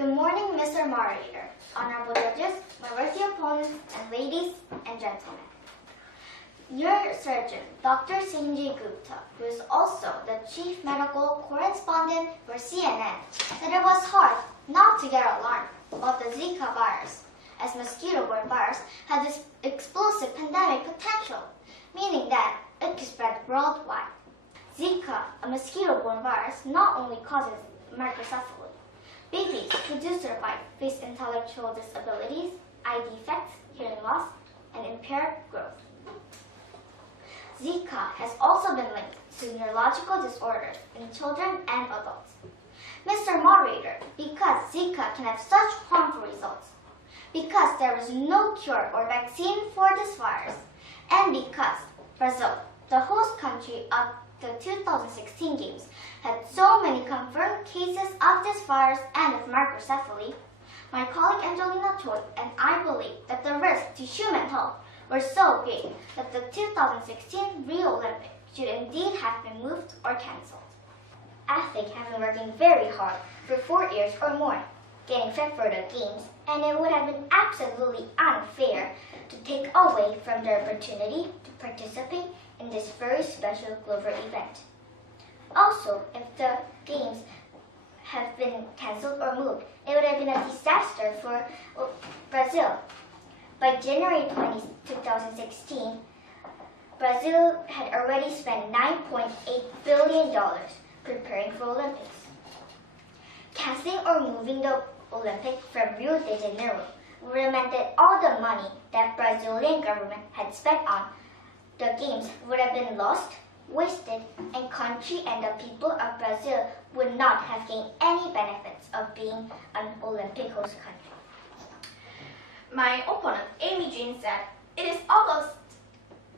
Good morning, Mr. Moderator, honorable judges, my worthy opponents, and ladies and gentlemen. Your surgeon, Dr. Sanjay Gupta, who is also the chief medical correspondent for CNN, said it was hard not to get alarmed about the Zika virus, as mosquito-borne virus had this explosive pandemic potential, meaning that it could spread worldwide. Zika, a mosquito-borne virus, not only causes microcephaly. Babies who do survive face intellectual disabilities, eye defects, hearing loss, and impaired growth. Zika has also been linked to neurological disorders in children and adults. Mr. Moderator, because Zika can have such harmful results, because there is no cure or vaccine for this virus, and because Brazil, the host country of the 2016 Games, had so many confirmed cases of this virus and of microcephaly, my colleague Angelina and I believe that the risk to human health were so great that the 2016 Rio Olympics should indeed have been moved or cancelled. Athletes have been working very hard for 4 years or more, getting fit for the Games, and it would have been absolutely unfair to take away from their opportunity to participate in this very special global event. Also, if the Games have been cancelled or moved, it would have been a disaster for Brazil. By January 20, 2016, Brazil had already spent $9.8 billion preparing for Olympics. Cancelling or moving the Olympics from Rio de Janeiro would have meant that all the money that Brazilian government had spent on the Games would have been lost, wasted, and country and the people of Brazil would not have gained any benefits of being an Olympic host country. My opponent, Amy Jean, said, "It is August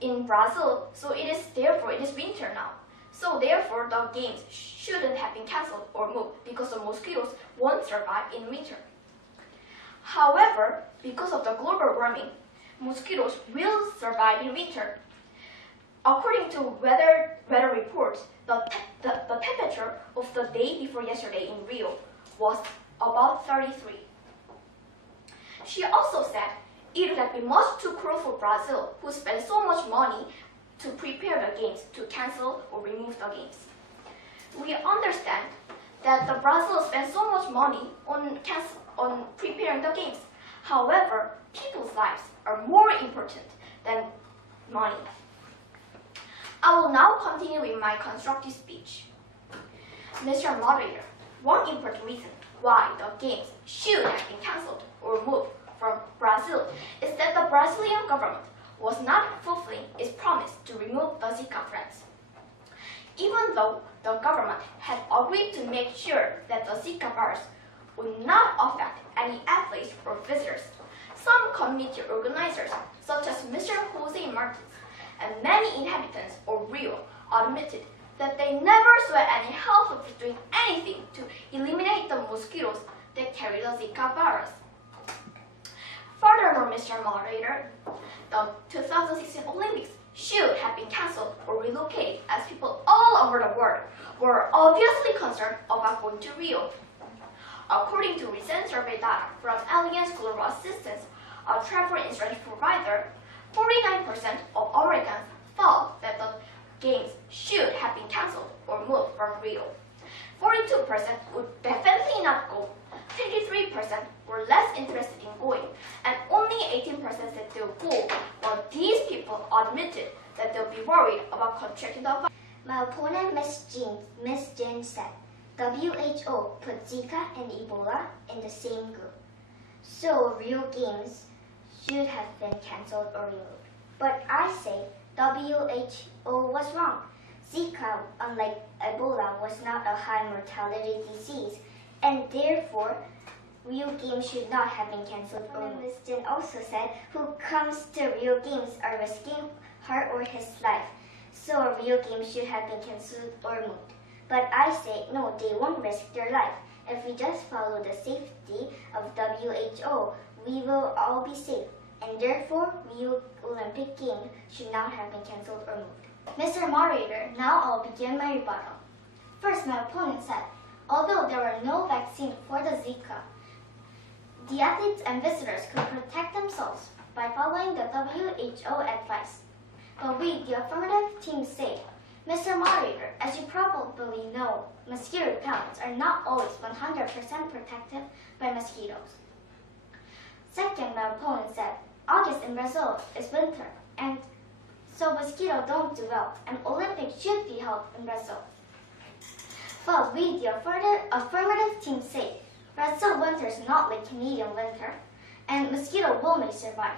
in Brazil, so it is winter now. So therefore the Games shouldn't have been cancelled or moved because the mosquitoes won't survive in winter." However, because of the global warming, mosquitoes will survive in winter. According to weather reports, the temperature of the day before yesterday in Rio was about 33. She also said it would have been much too cruel for Brazil, who spent so much money to prepare the Games, to cancel or remove the Games. We understand that the Brazil spent so much money on preparing the Games. However, people's lives are more important than money. I will now continue with my constructive speech. Mr. Moderator, one important reason why the Games should have been cancelled or moved from Brazil is that the Brazilian government was not fulfilling its promise to remove the Zika threats. Even though the government had agreed to make sure that the Zika virus would not affect any athletes or visitors, some community organizers, such as Mr. Jose Martins, and many inhabitants of Rio admitted that they never saw any help of doing anything to eliminate the mosquitoes that carry the Zika virus. Furthermore, Mr. Moderator, the 2016 Olympics should have been cancelled or relocated as people all over the world were obviously concerned about going to Rio. According to recent survey data from Alliance Global Assistance, a travel insurance provider, 49% of Americans thought that the Games should have been cancelled or moved from Rio. 42% would definitely not go, 23% were less interested in going, and only 18% said they'll go, while these people admitted that they'll be worried about contracting the virus. My opponent, Ms. Jane said, WHO put Zika and Ebola in the same group. So Rio Games should have been cancelled or removed. But I say WHO was wrong. Zika, unlike Ebola, was not a high mortality disease, and therefore Rio Games should not have been cancelled or removed. Ms. Jin also said, who comes to Rio Games are risking her or his life, so Rio Games should have been cancelled or moved. But I say, no, they won't risk their life. If we just follow the safety of WHO, we will all be safe, and therefore Rio Olympic Games should not have been cancelled or moved. Mr. Moderator, now I'll begin my rebuttal. First, my opponent said, although there were no vaccine for the Zika, the athletes and visitors could protect themselves by following the WHO advice. But we, the affirmative team, say, Mr. Moderator, as you probably know, mosquito repellents are not always 100% protective by mosquitoes. Second, my opponent said, August in Brazil is winter, and so mosquitoes don't do well, and Olympics should be held in Brazil. But we, the affirmative team, say, Brazil winter is not like Canadian winter, and mosquito will may survive.